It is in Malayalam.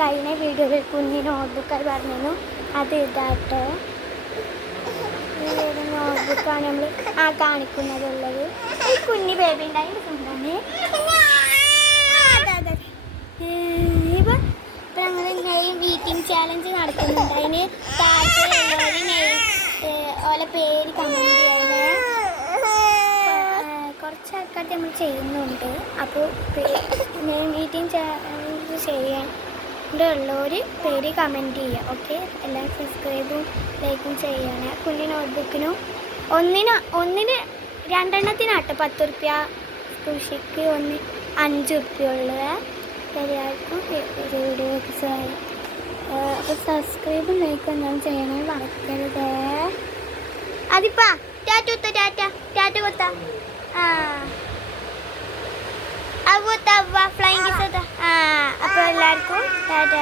കഴിഞ്ഞ വീഡിയോയിൽ കുഞ്ഞി നോട്ട്ബുക്കായി പറഞ്ഞിരുന്നു. അത് ഇതാട്ടോ, ഈ ഒരു നോട്ട്ബുക്കാണ് നമ്മൾ കാണിക്കുന്നതുള്ളത്. ഈ കുഞ്ഞി ബേബി ഉണ്ടായി കൊണ്ടാണ് ഇപ്പം ഞങ്ങൾ നെയിം വീക്കിംഗ് ചാലഞ്ച് നടത്തുന്നുണ്ട്. അതിന് ഓലെ പേര് കമൻറ്റ് ചെയ്യണേ. കുറച്ച് ആൾക്കാർ നമ്മൾ ചെയ്യുന്നുണ്ട്. അപ്പോൾ നെയിം വീക്കിംഗ് ചാലഞ്ച് ചെയ്യാനുള്ളവർ പേര് കമൻറ്റ് ചെയ്യുക. ഓക്കെ, എല്ലാം സബ്സ്ക്രൈബും ലൈക്കും ചെയ്യണേ. കുഞ്ഞി നോട്ട്ബുക്കിനും ഒന്നിന് രണ്ടെണ്ണത്തിനാട്ടോ 10 റുപ്യ, കൃഷിക്ക് 5 റുപ്യ ഉള്ളത്. എല്ലാവർക്കും വീഡിയോസ് അപ്പോൾ സബ്സ്ക്രൈബും ലൈക്കും എല്ലാം ചെയ്യണേ മറക്കരുത്. അതിപ്പാ ടാറ്റ കൊത്ത ഫ്ലൈങ് അപ്പോൾ എല്ലാവർക്കും ടാറ്റ.